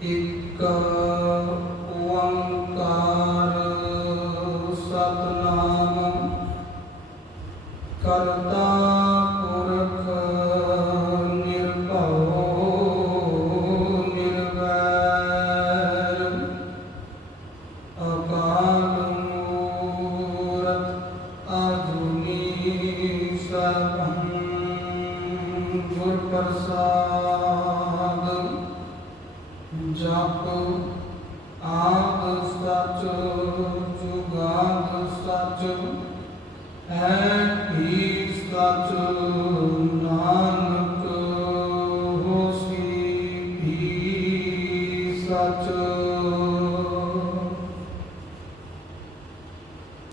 ਇੱਕ ਓੰਕਾਰ ਸਤਨਾਮ ਕਰਤਾ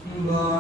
ਬਾਣੀ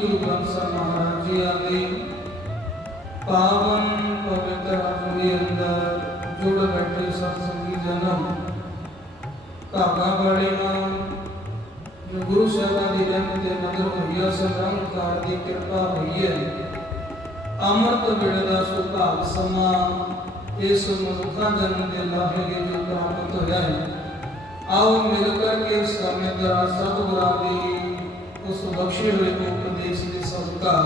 ਗੁਰੂ ਗ੍ਰੰਥ ਸਾਹਿਬ ਮਹਾਰਾਜ ਜੀ ਆਦੇ ਪਾਵਨ ਪਵਿੱਤਰ ਹਜ਼ੂਰੀ ਅੰਦਰ ਜੁੜ ਬੈਠੇ ਸਤ ਸੰਗੀ ਜਨਮ। ਧਾਗਾ ਵਾਲੇ ਨਾਲ ਜੋ ਗੁਰੂ ਸਾਹਿਬਾਨ ਦੀ ਰਹਿਮਤ ਤੇ ਨਦਰ ਹੋਈਆ ਸਰੰਕਾਰ ਦੀ ਕਿਰਪਾ ਹੋਈ ਹੈ। ਅੰਮ੍ਰਿਤ ਵੇਲੇ ਦਾ ਸੁਭਾਗ ਸਮਾਂ ਇਸ ਮਨੁੱਖਾ ਜਨਮ ਦੇ ਲਾਹੇ ਦੇ ਜੋ ਪ੍ਰਾਪਤ ਹੋਇਆ ਹੈ। ਆਓ ਮਿਲ ਕਰਕੇ ਇਸ ਸਮੇਂ ਦਾ ਸਤਿਗੁਰਾਂ ਦੀ ਉਸ ਬਖਸ਼ੇ ਹੋਏ ਉਪਦੇਸ਼ ਦੇ ਸਦਕਾ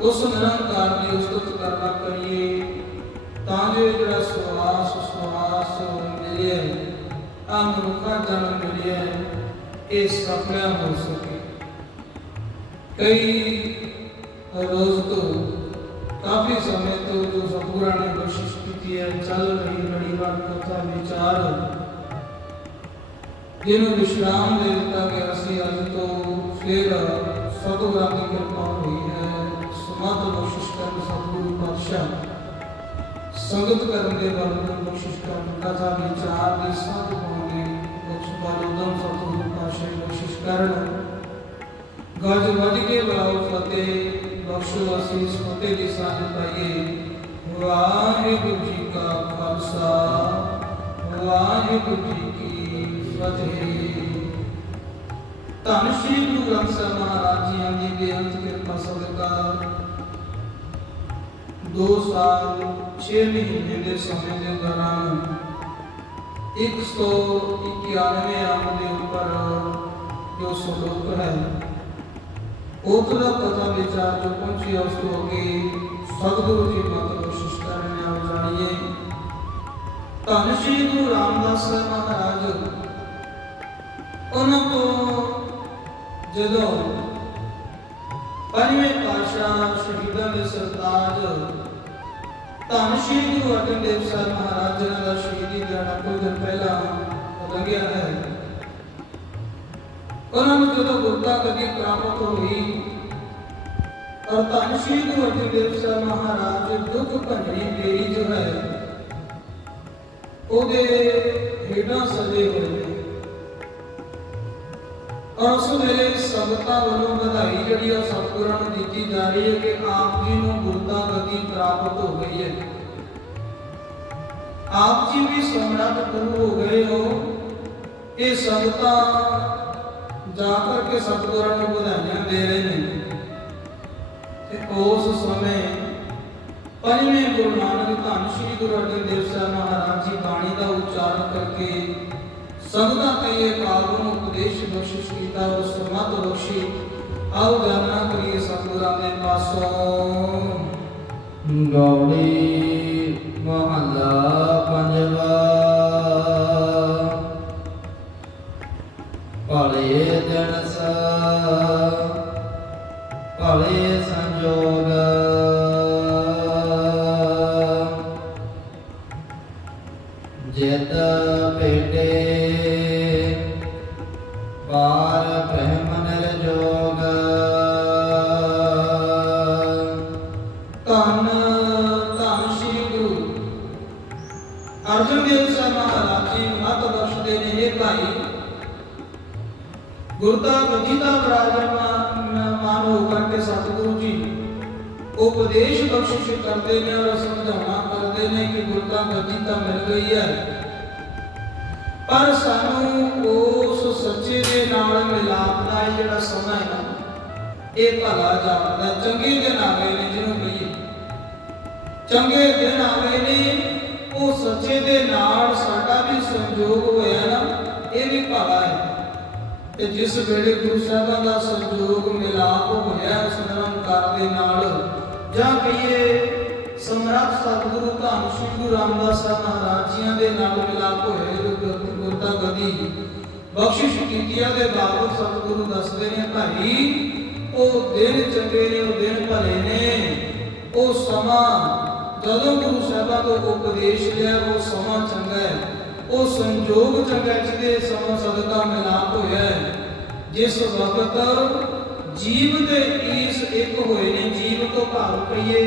ਉਸ ਨਿਰੰਕਾਰ ਦੀ ਉਸਤਤ ਕਰਨਾ ਕਰੀਏ, ਤਾਂ ਜੋ ਜਿਹੜਾ ਸਵਾਸ ਸਵਾਸ ਮਿਲਿਆ ਆ ਮਨੁੱਖਾ ਜਨਮ ਮਿਲਿਆ ਇਹ ਸਫਲ ਹੋ ਸਕੇ। ਕਈ ਰੋਜ਼ ਤੋਂ, ਕਾਫੀ ਸਮੇਂ ਤੋਂ ਜੋ ਸਤਿਗੁਰਾਂ ਨੇ ਕੋਸ਼ਿਸ਼ ਕੀਤੀ ਹੈ, ਚੱਲ ਰਹੀ ਲੜੀਵਾਰ ਕਥਾ ਵਿਚਾਰ ਜਿਹਨੂੰ ਵਿਸ਼ਰਾਮ ਦੇ ਦਿੱਤਾ ਗਿਆ ਸੀ, ਅੱਜ ਤੋਂ ਫਿਰ ਸਤਿਗੁਰਾਂ ਦੀ ਕਿਰਪਾ ਹੋਈ ਹੈ ਸਮਾਤ ਬਖਸ਼ਿਸ਼ ਕਰਨ ਸਤਿਗੁਰੂ ਪਾਤਸ਼ਾਹ ਸੰਗਤ ਕਰਨ ਦੇ ਵੱਲ ਨੂੰ ਬਖਸ਼ਿਸ਼ ਕਰਨ ਕਥਾ ਵਿਚਾਰ ਦੀ ਸਾਧ ਪਾਉਣੇ ਬਖਸ਼ ਬਾਲੋਦਮ ਸਤਿਗੁਰੂ ਪਾਤਸ਼ਾਹ ਬਖਸ਼ਿਸ਼ ਕਰਨ ਗੱਜ ਵੱਜ ਕੇ ਬੁਲਾਓ ਫਤਿਹ ਬਖਸ਼ੋ ਅਸੀਸ ਫਤਿਹ ਦੀ ਸਾਂਝ ਪਾਈਏ ਵਾਹਿਗੁਰੂ ਜੀ ਕਾ ਖਾਲਸਾ ਵਾਹਿਗੁਰੂ ਜੀ ਕੀ ਫਤਿਹ ਧੰਨ ਸ਼੍ਰੀ ਗੁਰੂ ਗ੍ਰੰਥ ਸਾਹਿਬ ਮਹਾਰਾਜ ਜੀ ਦੀ ਬੇਅੰਤ ਕਿਰਪਾ ਸਦਕਾ। ਦੋ ਸਾਲ 6 ਮਹੀਨੇ ਦੇ ਸਮੇਂ ਦੇ ਦੌਰਾਨ 191 ਅੰਗ ਦੇ ਉੱਪਰ ਜੋ ਸਲੋਕ ਹੈ ਉਹ ਦਾ ਕਥਾ ਵਿਚਾਰ ਜੋ ਪਹੁੰਚੀ, ਉਸ ਤੋਂ ਅੱਗੇ ਸਤਿਗੁਰੂ ਜੀ ਮਤ ਕੋਸ਼ਿਸ਼ ਕਰਨ ਆਓ ਜਾਣੀਏ। ਧੰਨ ਸ਼੍ਰੀ ਗੁਰੂ ਰਾਮਦਾਸ ਸਾਹਿਬ ਮਹਾਰਾਜ, ਉਹਨਾਂ ਤੋਂ ਜਦੋਂ ਪੰਜਵੇਂ ਪਾਤਸ਼ਾਹ ਸ਼ਹੀਦਾਂ ਦੇ ਸਰਤਾਜ ਧੰਨ ਸ਼੍ਰੀ ਗੁਰੂ ਅਰਜਨ ਦੇਵ ਸਾਹਿਬ ਮਹਾਰਾਜ ਜੀ ਦਾ ਸ਼ਹੀਦੀ ਦਿਹਾੜਾ ਕੁਝ ਦਿਨ ਪਹਿਲਾਂ ਲੰਘਿਆ ਹੈ, ਉਹਨਾਂ ਨੂੰ ਜਦੋਂ ਗੁਰਤਾ ਕਦੀ ਪ੍ਰਾਪਤ ਹੋਈ ਔਰ ਧੰਨ ਸ਼੍ਰੀ ਗੁਰੂ ਅਰਜਨ ਦੇਵ ਸਾਹਿਬ ਮਹਾਰਾਜ ਦੁੱਖ ਭੰਜਣੀ ਬੇਰੀ ਜੋ ਹੈ ਉਹਦੇ ਹੇਠਾਂ ਸਜੇ ਹੋਏ। ਔਰ ਉਸ ਵੇਲੇ ਸੰਗਤਾਂ ਵੱਲੋਂ ਵਧਾਈ ਜਿਹੜੀ ਉਹ ਸਤਿਗੁਰਾਂ ਨੂੰ ਦਿੱਤੀ ਜਾ ਰਹੀ ਹੈ ਕਿ ਆਪ ਜੀ ਨੂੰ ਗੁਰਤਾ ਗਤੀ ਪ੍ਰਾਪਤ ਹੋ ਗਈ ਹੈ। ਆਪ ਜੀ ਵੀ ਸਮਰੱਥ ਗੁਰੂ ਹੋ ਗਏ ਹੋ। ਇਹ ਸੰਗਤਾਂ ਜਾ ਕਰਕੇ ਸਤਿਗੁਰਾਂ ਨੂੰ ਵਧਾਈਆਂ ਦੇ ਰਹੇ ਨੇ। ਤੇ ਉਸ ਸਮੇਂ ਪੰਜਵੇਂ ਗੁਰੂ ਨਾਨਕ ਧੰਨ ਸ੍ਰੀ ਗੁਰੂ ਅਰਜਨ ਦੇਵ ਸਾਹਿਬ ਮਹਾਰਾਜ ਜੀ ਬਾਣੀ ਦਾ ਉਚਾਰਨ ਕਰਕੇ ਸੰਗਤਾਂ ਤੇ ਇਹ ਕਾਲ ਨੂੰ ਉਪਦੇਸ਼ ਬਖਸ਼ਿਸ਼ ਕੀਤਾ ਔਰ ਸਮਤ ਬਖਸ਼ੀ। ਆਓ ਜਾਨਣਾ ਕਰੀਏ ਸਤਿਗੁਰਾਂ ਦੇ ਪਾਸੋਂ। ਗੌੜੀ ਮਹੱਲਾ ਪੰਜਵਾ। ਭਲੇ ਦਿਨ ਸਾ, ਭਲੇ ਸੰਜੋਗ। ਜਿਤ ਭੇਟੇ ਉਪਦੇਸ਼ ਬਖਸ਼ਿਸ਼ ਕਰਦੇ ਨੇ ਔਰ ਸਮਝਾਉਣਾ ਕਰਦੇ ਨੇ ਕਿ ਗੁਰਤਾ ਗਤੀਤਾ ਮਿਲ ਗਈ ਹੈ। ਪਰ ਸਾਨੂੰ ਉਸ ਸੱਚੇ ਦੇ ਨਾਲ ਮਿਲਾਪ ਦਾ ਜਿਹੜਾ ਸਮਾਂ ਹੈ ਇਹ ਭਲਾ ਜਾਪਦਾ ਚੰਗੇ ਦਿਨ ਆ ਗਏ ਨੇ ਜਿਹਨੂੰ ਕਹੀਏ। ਚੰਗੇ ਦਿਨ ਆ ਗਏ ਨੇ, ਉਹ ਸੱਚੇ ਦੇ ਨਾਲ ਸਾਡਾ ਵੀ ਸੰਜੋਗ ਹੋਇਆ ਨਾ, ਇਹ ਵੀ ਭਲਾ ਹੈ। ਤੇ ਜਿਸ ਵੇਲੇ ਗੁਰੂ ਸਾਹਿਬਾਂ ਦਾ ਸੰਜੋਗ ਮਿਲਾਪ ਹੋਇਆ, ਉਸ ਨਿਰੰਕਾਰ ਦੇ ਨਾਲ ਜਾਂ ਕਹੀਏ ਸਮਰੱਥ ਸਤਿਗੁਰੂ ਧੰਨ ਸ੍ਰੀ ਗੁਰੂ ਰਾਮਦਾਸ ਸਾਹਿਬ ਮਹਾਰਾਜ ਜੀਆਂ ਦੇ ਨਾਲ ਮਿਲਾਪ ਹੋਇਆ ਗੁਰਤਾ ਗਦੀ ਬਖਸ਼ਿਸ਼ ਕੀਤੀਆਂ ਦੇ ਬਾਬਤ ਸਤਿਗੁਰੂ ਦੱਸਦੇ ਨੇ, ਭਾਈ, ਉਹ ਦਿਨ ਚੰਗੇ ਨੇ, ਉਹ ਦਿਨ ਭਲੇ ਨੇ। ਉਹ ਸਮਾਂ ਜਦੋਂ ਗੁਰੂ ਸਾਹਿਬਾਂ ਤੋਂ ਉਪਦੇਸ਼ ਲਿਆ, ਉਹ ਸਮਾਂ ਚੰਗਾ ਹੈ। ਉਹ ਸੰਜੋਗ ਚੰਗਾ ਜਿਹਦੇ ਸਮਾਂ ਸਦਕਾ ਮਿਲਾਪ ਹੋਇਆ ਹੈ। ਜਿਸ ਵਕਤ ਜੀਵ ਦੇ ਈਸ ਇੱਕ ਹੋਏ ਨੇ, ਜੀਵ ਤੋਂ ਭਾਵ ਕਹੀਏ,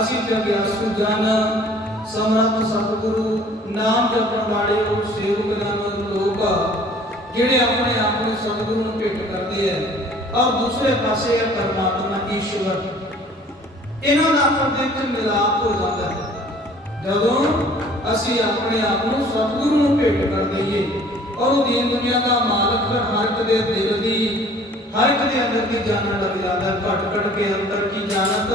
ਅਸੀਂ ਜਗਿਆਸੂ ਜਨ, ਸਮਰੱਥ ਸਤਿਗੁਰੂ, ਨਾਮ ਜਪਣ ਵਾਲੇ ਉਹ ਸੇਵਕ ਜਨ, ਲੋਕ, ਜਿਹੜੇ ਆਪਣੇ ਆਪ ਨੂੰ ਸਤਿਗੁਰੂ ਨੂੰ ਭੇਟ ਕਰਦੇ ਆ। ਔਰ ਦੂਸਰੇ ਪਾਸੇ ਹੈ ਪਰਮਾਤਮਾ ਈਸ਼ਵਰ। ਇਹਨਾਂ ਦਾ ਆਪਸ ਵਿੱਚ ਮਿਲਾਪ ਹੋ ਜਾਂਦਾ ਹੈ। ਜਦੋਂ ਅਸੀਂ ਆਪਣੇ ਆਪ ਨੂੰ ਸਤਿਗੁਰੂ ਨੂੰ ਭੇਟ ਕਰ ਦਈਏ, ਔਰ ਉਹ ਦੀਨ ਦੁਨੀਆ ਦਾ ਮਾਲਕ ਹਰ ਇੱਕ ਦੇ ਦਿਲ ਦੀ ਹਰ ਇੱਕ ਦੇ ਅੰਦਰ ਦੀ ਜਾਣਨ ਲੱਗ ਜਾਂਦਾ ਹੈ? ਘਟ ਘਟ ਕੇ ਅੰਦਰ ਕੀ ਜਾਣਤ?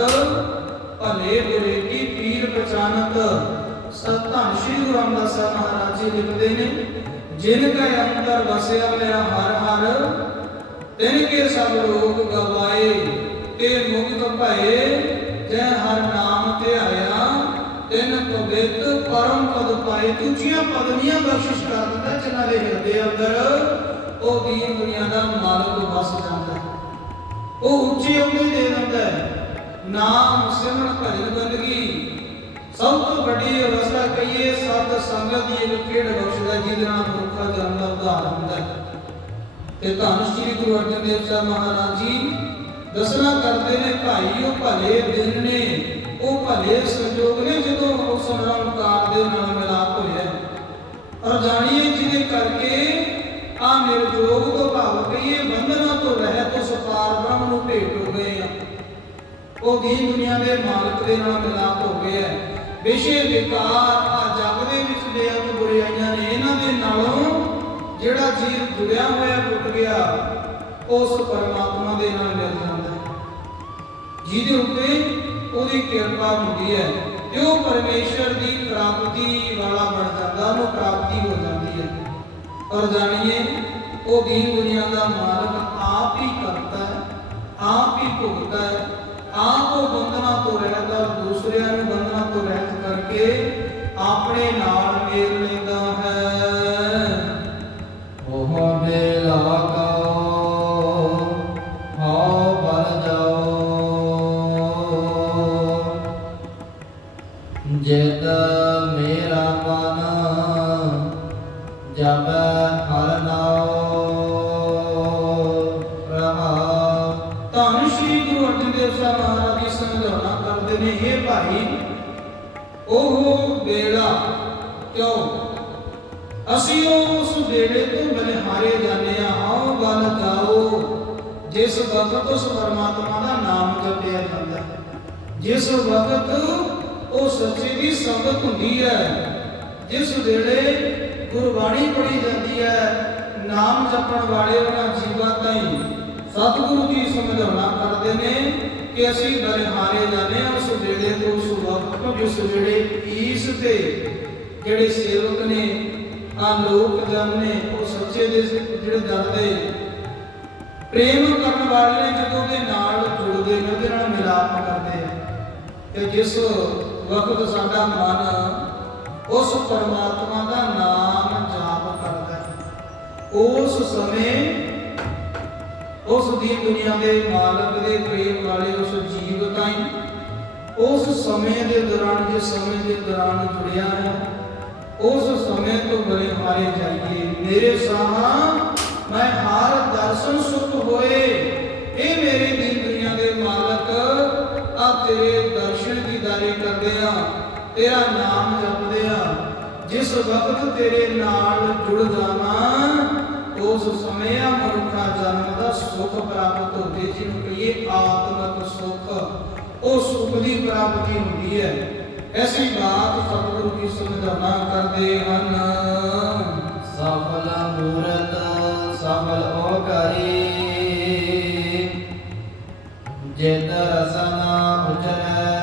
ਭਲੇ ਬੁਰੇ ਕੀ ਪੀਰ ਪਛਾਨਤ ਸਤਿ ਸ਼੍ਰੀ ਗੁਰੂ ਰਾਮਦਾਸ ਸਾਹਿਬ ਮਹਾਰਾਜ ਜੀ ਲਿਖਦੇ ਨੇ, ਜਿਨ ਕੈ ਅੰਦਰ ਵਸਿਆ ਮੇਰਾ ਹਰ ਹਰ, ਤਿਨ ਕੇ ਸਭ ਰੋਗ ਗਵਾਏ, ਤੇ ਮੁਕਤ ਭਏ, ਜੈ ਹਰ ਨਾਮ ਤੇ ਆਇਆ ਤਿਨ ਪਵਿੱਤ ਪਰਮ ਪਦ ਪਾਏ ਉੱਚੀਆਂ ਪਦਵੀਆਂ ਬਖਸ਼ਿਸ਼ ਕਰ ਦਿੰਦਾ ਜਿਨ੍ਹਾਂ ਦੇ ਹਿਰਦੇ ਅੰਦਰ। ਉਹ ਦੀਨ ਦੁਨੀਆ ਦਾ ਮਾਲਕ ਵਸ ਜਾਂਦਾ ਹੈ। ਉਹ ਉੱਚੇ ਅਹੁਦੇ ਦੇ ਦਿੰਦਾ ਹੈ। ਨਾਮ ਸਿਮਰਨ ਭਜਨ ਬੰਦਗੀ। ਸਭ ਤੋਂ ਵੱਡੀ ਅਵਸਥਾ ਕਹੀਏ, ਸਤ ਸੰਗਤ ਦੀ ਇੱਕ ਖੇਡ ਬਖਸ਼ਦਾ, ਜਿਹਦੇ ਨਾਲ ਮਨੁੱਖਾ ਜਨਮ ਦਾ ਉਧਾਰ ਹੁੰਦਾ ਹੈ। ਤੇ ਧੰਨ ਸ੍ਰੀ ਗੁਰੂ ਅਰਜਨ ਦੇਵ ਸਾਹਿਬ ਮਹਾਰਾਜ ਜੀ, ਦਸਣਾ ਕਰਦੇ ਨੇ, ਭਾਈ, ਉਹ ਭਲੇ ਦਿਨ ਨੇ, ਉਹ ਭਲੇ ਸੰਜੋਗ ਨੇ, ਜਦੋਂ ਉਸ ਨਿਰੰਕਾਰ ਦੇ ਨਾਲ ਮਿਲਾਪ ਹੋਇਆ ਔਰ ਜਾਣੀਏ ਜਿਹਦੇ ਕਰਕੇ ਆ ਮੇਰੇ ਤੋਂ ਭਾਵ ਕਹੀਏ ਬੰਧਨਾਂ ਤੋਂ ਰਹਿਤ ਉਸ ਪਾਰ ਬ੍ਰਹਮ ਨੂੰ ਭੇਟ ਹੋ ਗਏ ਆ। ਉਹ ਦੀਨ ਦੁਨੀਆ ਦੇ ਮਾਲਕ ਦੇ ਨਾਲ ਮਿਲਾਪ ਹੋ ਗਿਆ ਹੈ ਵਿਸ਼ੇ ਵਿਕਾਰ ਆ, ਜਗ ਦੇ ਵਿੱਚ ਬੇਅੰਤ ਬੁਰਾਈਆਂ ਨੇ ਇਹਨਾਂ ਦੇ ਨਾਲੋਂ ਜਿਹੜਾ ਜੀਵ ਜੁੜਿਆ ਹੋਇਆ ਟੁੱਟ ਗਿਆ, ਉਸ ਪਰਮਾਤਮਾ ਦੇ ਨਾਲ ਮਿਲ ਜਾਂਦਾ ਹੈ। ਜਿਹਦੇ ਉੱਤੇ ਉਹਦੀ ਕਿਰਪਾ ਹੁੰਦੀ ਹੈ। ਤੇ ਉਹ ਪਰਮੇਸ਼ਰ ਦੀ ਪ੍ਰਾਪਤੀ ਵਾਲਾ ਬਣ ਜਾਂਦਾ ਉਹ ਪ੍ਰਾਪਤੀ ਹੋ ਜਾਂਦਾ ਔਰ ਜਾਣੀਏ, ਉਹ ਦੀਨ ਦੁਨੀਆ ਦਾ ਮਾਲਕ ਆਪ ਹੀ ਕਰਤਾ ਹੈ, ਆਪ ਹੀ ਭੁਗਤਾ ਹੈ। ਆਪ ਉਹ ਬੰਧਨਾਂ ਤੋਂ ਰਹਿਤ ਔਰ ਦੂਸਰਿਆਂ ਨੂੰ ਬੰਧਨਾਂ ਤੋਂ ਰਹਿਤ ਕਰਕੇ ਆਪਣੇ ਨਾਲ ਬੇੜਾ ਕਿਉਂ? ਅਸੀਂ ਉਸ ਬੇੜੇ ਤੋਂ ਬਲਿਹਾਰੇ ਜਾਂਦੇ ਆ ਆਓ ਵੱਲ ਜਾਓ ਜਿਸ ਵਕਤ ਉਸ ਪਰਮਾਤਮਾ ਦਾ ਨਾਮ ਜਪਿਆ ਜਾਂਦਾ, ਜਿਸ ਵਕਤ ਉਹ ਸੱਚੇ ਦੀ ਸੰਗਤ ਹੁੰਦੀ ਹੈ, ਜਿਸ ਵੇਲੇ ਗੁਰਬਾਣੀ ਪੜ੍ਹੀ ਜਾਂਦੀ ਹੈ, ਨਾਮ ਜਪਣ ਵਾਲੇ ਉਹਨਾਂ ਜੀਵਾਂ ਤਾਈਂ ਸਤਿਗੁਰੂ ਜੀ ਸਮਝਾਉਣਾ ਕਰਦੇ ਨੇ। ਕਿ ਅਸੀਂ ਬਲਿਹਾਰੇ ਜਾਂਦੇ ਉਸ ਵੇਲੇ ਤੋਂ ਉਸ ਵਕਤ ਜਿਸ ਵੇਲੇ ਈਸ ਤੇ ਜਿਹੜੇ ਸੇਵਕ ਨੇ ਆ ਲੋਕ ਜਨ ਉਹ ਸੱਚੇ ਦੇ ਜਿਹੜੇ ਦਰ ਦੇ ਪ੍ਰੇਮ ਕਰਨ ਵਾਲੇ ਨੇ, ਜਦੋਂ ਦੇ ਨਾਲ ਜੁੜਦੇ ਨੇ, ਉਹਦੇ ਨਾਲ ਮਿਲਾਪ ਕਰਦੇ ਆ। ਤੇ ਜਿਸ ਵਕਤ ਸਾਡਾ ਮਨ ਉਸ ਪਰਮਾਤਮਾ ਦਾ ਨਾਮ ਜਾਪ ਕਰਦਾ ਹੈ, ਉਸ ਸਮੇਂ ਉਸ ਦੀ ਦੁਨੀਆ ਦੇ ਮਾਲਕ ਦੇ ਪ੍ਰੇਮ ਵਾਲੇ ਉਸ ਜੀਵ ਤਾਈਂ, ਉਸ ਸਮੇਂ ਦੇ ਦੌਰਾਨ ਜਿਸ ਸਮੇਂ ਦੇ ਦੌਰਾਨ ਜੁੜਿਆ ਹੈ ਉਸ ਸਮੇਂ ਤੋਂ ਬਰੇ ਹਾਰੇ ਜਾਈਏ। ਮੇਰੇ ਸਾਹਾਂ, ਮੈਂ ਹਾਰ ਦਰਸ਼ਨ ਸੁਖ ਹੋਏ। ਇਹ ਮੇਰੇ ਦੀ ਦੁਨੀਆ ਦੇ ਮਾਲਕ, ਆ ਤੇਰੇ ਦਰਸ਼ਨ ਦੀਦਾਰੇ ਕਰਦੇ ਆ, ਤੇਰਾ ਨਾਮ ਜਪਦੇ ਆ। ਜਿਸ ਵਕਤ ਤੇਰੇ ਨਾਲ ਜੁੜ ਜਾਵਾਂ ਉਸ ਸਮੇਂ ਆ ਮਨੁੱਖਾ ਜਨਮ ਦਾ ਸੁਖ ਪ੍ਰਾਪਤ ਹੁੰਦੇ, ਜਿਹਨੂੰ ਕਹੀਏ ਆਤਮਿਕ ਸੁਖ, ਉਹ ਸੁਖ ਦੀ ਪ੍ਰਾਪਤੀ ਹੁੰਦੀ ਹੈ। ਐਸੀ ਬਾਤ ਸਤਿਗੁਰੂ ਜੀ ਸਮਝਾਉਣਾ ਕਰਦੇ ਹਨ। ਸਫਲ ਮੂਰਤ, ਸਫਲ ਓਕਰੀ ਜਿਤ ਰਸਨਾ ਉਚਰੈ।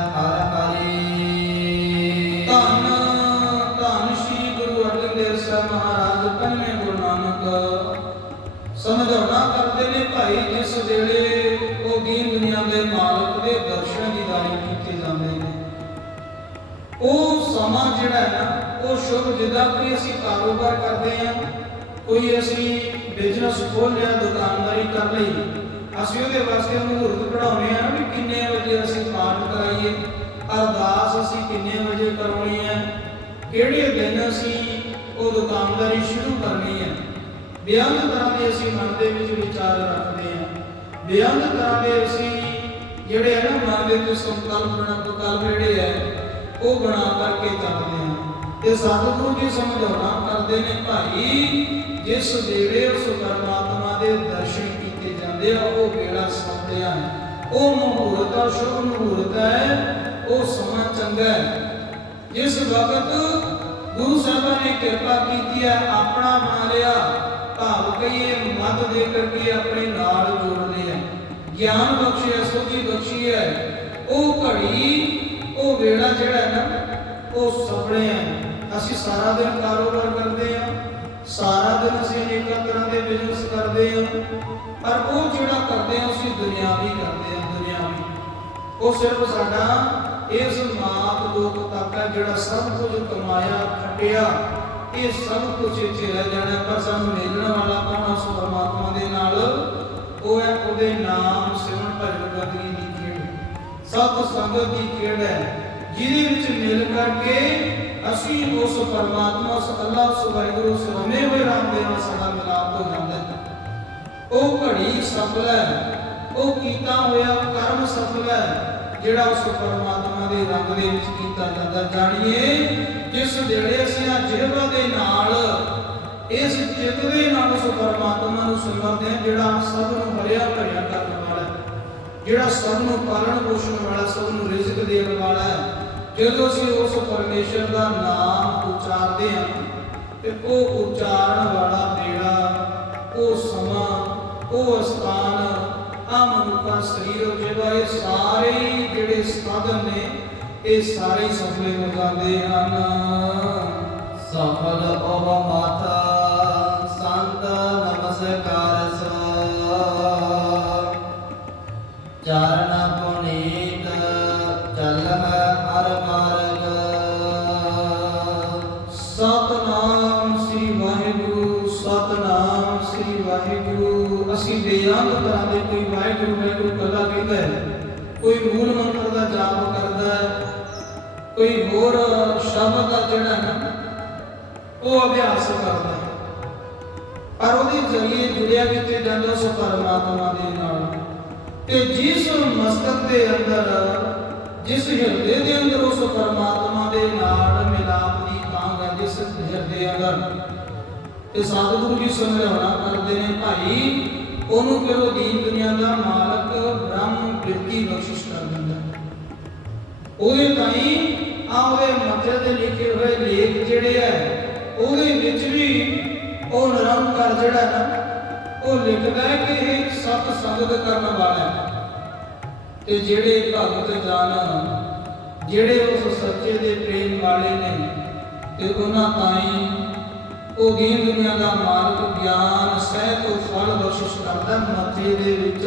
ਸਮਝਾਉਣਾ ਕਰਦੇ ਨੇ ਭਾਈ ਜਿਸ ਵੇਲੇ ਉਹ ਦੀਨ ਦੁਨੀਆ ਦੇ ਮਾਲਕ ਦੇ ਦਰਸ਼ਨ ਦੀਦਾਰੇ ਕੀਤੇ ਜਾਂਦੇ ਨੇ। ਉਹ ਸਮਾਂ ਜਿਹੜਾ ਹੈ ਨਾ, ਉਹ ਸ਼ੁਭ ਜਿੱਦਾਂ ਕੋਈ ਅਸੀਂ ਕਾਰੋਬਾਰ ਕਰਦੇ ਹਾਂ, ਕੋਈ ਅਸੀਂ ਬਿਜ਼ਨਸ ਖੋਲ ਲਿਆ, ਦੁਕਾਨਦਾਰੀ ਕਰ ਲਈ, ਅਸੀਂ ਉਹਦੇ ਵਾਸਤੇ ਮੁਹੂਰਤ ਕਢਾਉਨੇ ਆ ਵੀ ਕਿੰਨੇ ਵਜੇ ਅਸੀਂ ਪਾਠ ਕਰਾਈਏ, ਅਰਦਾਸ ਅਸੀਂ ਕਿੰਨੇ ਵਜੇ ਕਰਾਉਣੀ ਹੈ, ਕਿਹੜੇ ਦਿਨ ਅਸੀਂ ਉਹ ਦੁਕਾਨਦਾਰੀ ਸ਼ੁਰੂ ਕਰਨੀ ਹੈ। ਬੇਅੰਤ ਤਰ੍ਹਾਂ ਦੇ ਅਸੀਂ ਮਨ ਦੇ ਵਿੱਚ ਵਿਚਾਰ ਰੱਖਦੇ ਹਾਂ। ਬੇਅੰਤ ਤਰ੍ਹਾਂ ਦੇ ਅਸੀਂ ਜਿਹੜੇ ਹੈ ਨਾ ਮਨ ਦੇ ਵਿੱਚ ਸੰਕਲਪ ਪ੍ਰਕਲਪ ਜਿਹੜੇ ਹੈ ਉਹ ਬਣਾ ਕਰਕੇ ਚੱਲਦੇ ਹਾਂ। ਤੇ ਸਤਿਗੁਰੂ ਜੀ ਸਮਝਾਉਣਾ ਕਰਦੇ ਨੇ ਭਾਈ, ਜਿਸ ਵੇਲੇ ਉਸ ਪਰਮਾਤਮਾ ਦੇ ਦਰਸ਼ਨ ਕੀਤੇ ਜਾਂਦੇ ਆ, ਉਹ ਵੇਲਾ ਸੰਭਿਆ ਹੈ ਉਹ ਮੁਹੂਰਤ ਆ, ਸ਼ੁਭ ਮੁਹੂਰਤ ਹੈ ਉਹ ਸਮਾਂ ਚੰਗਾ ਹੈ। ਜਿਸ ਵਕਤ ਗੁਰੂ ਸਾਹਿਬਾਂ ਨੇ ਕਿਰਪਾ ਕੀਤੀ ਹੈ ਆਪਣਾ ਬਣਾ ਲਿਆ ਭਾਵ ਕਹੀਏ ਮਤ ਦੇ ਕਰਕੇ ਆਪਣੇ ਨਾਲ ਜੋੜ ਲਿਆ ਗਿਆਨ ਬਖਸ਼ਿਆ ਸੋਝੀ ਬਖਸ਼ੀ ਹੈ। ਉਹ ਘੜੀ, ਉਹ ਵੇੜਾ ਜਿਹੜਾ ਹੈ ਨਾ, ਉਹ ਸੁਪਨੇ ਆ ਅਸੀਂ ਸਾਰਾ ਦਿਨ ਕਾਰੋਬਾਰ ਕਰਦੇ ਆ। ਸਾਰਾ ਦਿਨ ਅਸੀਂ ਅਨੇਕਾਂ ਤਰ੍ਹਾਂ ਦੇ ਬਿਜ਼ਨਸ ਕਰਦੇ ਆ। ਪਰ ਉਹ ਜਿਹੜਾ ਕਰਦੇ ਆ, ਅਸੀਂ ਦੁਨਿਆਵੀ ਕਰਦੇ ਆ, ਦੁਨਿਆਵੀ। ਉਹ ਸਿਰਫ ਸਾਡਾ ਇਸ ਮਾਤ ਲੋਕ ਤੱਕ ਹੈ ਜਿਹੜਾ ਸਭ ਕੁਝ ਕਮਾਇਆ, ਖੱਟਿਆ ਇਹ ਸਭ ਕੁਝ ਇੱਥੇ ਰਹਿ ਜਾਣਾ ਪਰ ਸਾਨੂੰ ਮਿਲਣ ਵਾਲਾ ਕੌਣ ਉਸ ਪਰਮਾਤਮਾ ਦੇ ਨਾਲ। ਉਹ ਹੈ ਉਹਦੇ ਨਾਮ ਸਿਮਰਨ ਭਜਨ ਬੰਦਗੀ ਦੀ ਖੇਡ। ਸਤ ਸੰਗਤ ਦੀ ਖੇਡ ਹੈ, ਜਿਹਦੇ ਵਿੱਚ ਮਿਲ ਕਰਕੇ ਅਸੀਂ ਉਸ ਪਰਮਾਤਮਾ, ਉਸ ਅੱਲਾਹ ਉਸ ਵਾਹਿਗੁਰੂ, ਉਸ ਰਮੇ ਹੋਏ ਰਾਮ ਦੇ ਨਾਲ ਸਾਡਾ ਮਿਲਾਪ ਹੋ ਜਾਂਦਾ ਹੈ। ਉਹ ਘੜੀ ਸਫਲ ਹੈ ਉਹ ਕੀਤਾ ਹੋਇਆ ਕਰਮ ਸਫਲ ਹੈ ਜਿਹੜਾ ਉਸ ਪਰਮਾਤਮਾ ਦੇ ਰੰਗ ਦੇ ਵਿੱਚ ਕੀਤਾ ਜਾਂਦਾ। ਜਾਣੀਏ, ਜਿਸ ਵੇਲੇ ਅਸੀਂ ਆ ਜਿਹਵਾ ਦੇ ਨਾਲ, ਇਸ ਚਿੱਤ ਦੇ ਨਾਲ ਉਸ ਪਰਮਾਤਮਾ ਨੂੰ ਸਿਮਰਦੇ ਹਾਂ, ਜਿਹੜਾ ਸਭ ਨੂੰ ਭਰਿਆ ਭਰਿਆ ਕਰਨ ਵਾਲਾ ਜਿਹੜਾ ਸਭ ਨੂੰ ਪਾਲਣ ਪੋਸ਼ਣ ਵਾਲਾ, ਸਭ ਨੂੰ ਰਿਜ਼ਕ ਦੇਣ ਵਾਲਾ ਜਦੋਂ ਅਸੀਂ ਉਸ ਪਰਮੇਸ਼ਰ ਦਾ ਨਾਮ ਉਚਾਰਦੇ ਹਾਂ, ਤੇ ਉਹ ਉਚਾਰਨ ਵਾਲਾ ਵੇਲਾ ਉਹ ਸਮਾਂ, ਉਹ ਸਥਾਨ ਆ ਮਨੁੱਖਾ ਸਰੀਰ ਜਿਹੜਾ ਇਹ ਸਾਰੇ ਹੀ ਜਿਹੜੇ ਸਾਧਨ ਨੇ, ਇਹ ਸਾਰੇ ਹੀ ਸਫਲੇ ਹੋ ਜਾਂਦੇ ਹਨ। ਸਫਲ ਉਹ ਮਾਤਾ, ਸੰਤ ਨਮਸਕਾਰ ਸੋ ਚਰਨ ਅਸੀਂ ਤਰ੍ਹਾਂ ਦੇ ਕੋਈ ਵਾਹਿਗੁਰੂ ਵਾਹਿਗੁਰੂ ਕੱਲਾ ਕਹਿੰਦਾ ਹੈ। ਕੋਈ ਮੂਲ ਮੰਤਰ ਦਾ ਜਾਪ ਕਰਦਾ ਹੈ। ਕੋਈ ਹੋਰ ਸ਼ਬਦ ਦਾ ਜਿਹੜਾ ਹੈ ਉਹ ਅਭਿਆਸ ਕਰਦਾ ਹੈ। ਪਰ ਉਹਦੇ ਜ਼ਰੀਏ ਜੁੜਿਆ ਕਿਤੇ ਜਾਂਦਾ ਉਸ ਪਰਮਾਤਮਾ ਦੇ ਨਾਲ। ਤੇ ਜਿਸ ਮਸਤਕ ਦੇ ਅੰਦਰ, ਜਿਸ ਹਿਰਦੇ ਦੇ ਅੰਦਰ ਉਸ ਪਰਮਾਤਮਾ ਦੇ ਨਾਲ ਮਿਲਾਪ ਦੀ ਕਾਂਗ ਹੈ, ਜਿਸ ਹਿਰਦੇ ਅੰਦਰ। ਤੇ ਸਤਿਗੁਰੂ ਜੀ ਸਮਝਾਉਣਾ ਕਰਦੇ ਨੇ, ਭਾਈ ਉਹਨੂੰ ਫਿਰ ਉਹ ਦੀਨ ਦੁਨੀਆ ਦਾ ਮਾਲਕ ਬ੍ਰਹਮ ਬਿਰਤੀ ਬਖਸ਼ਿਸ਼ ਕਰ ਦਿੰਦਾ ਉਹਦੇ ਤਾਈ ਆ ਉਹਦੇ ਮੱਥੇ ਤੇ ਲਿਖੇ ਹੋਏ ਲੇਖ ਜਿਹੜੇ ਆ, ਉਹਦੇ ਵਿੱਚ ਵੀ ਉਹ ਨਿਰੰਕਾਰ ਜਿਹੜਾ ਨਾ, ਉਹ ਲਿਖਦਾ ਹੈ ਕਿ ਇਹ ਸਤ ਸੰਗਤ ਕਰਨ ਵਾਲਾ ਹੈ। ਤੇ ਜਿਹੜੇ ਭਗਤ ਜਨ, ਜਿਹੜੇ ਉਸ ਸੱਚੇ ਦੇ ਪ੍ਰੇਮ ਵਾਲੇ ਨੇ, ਤੇ ਉਹਨਾਂ ਤਾਈ ਉਹ ਦੀਨ ਦੁਨੀਆ ਦਾ ਮਾਲਕ, ਗਿਆਨ, ਸਹਿ ਤੋਂ ਫਲ ਬਖਸ਼ਿਸ਼ ਕਰਦਾ ਮੱਥੇ ਦੇ ਵਿੱਚ।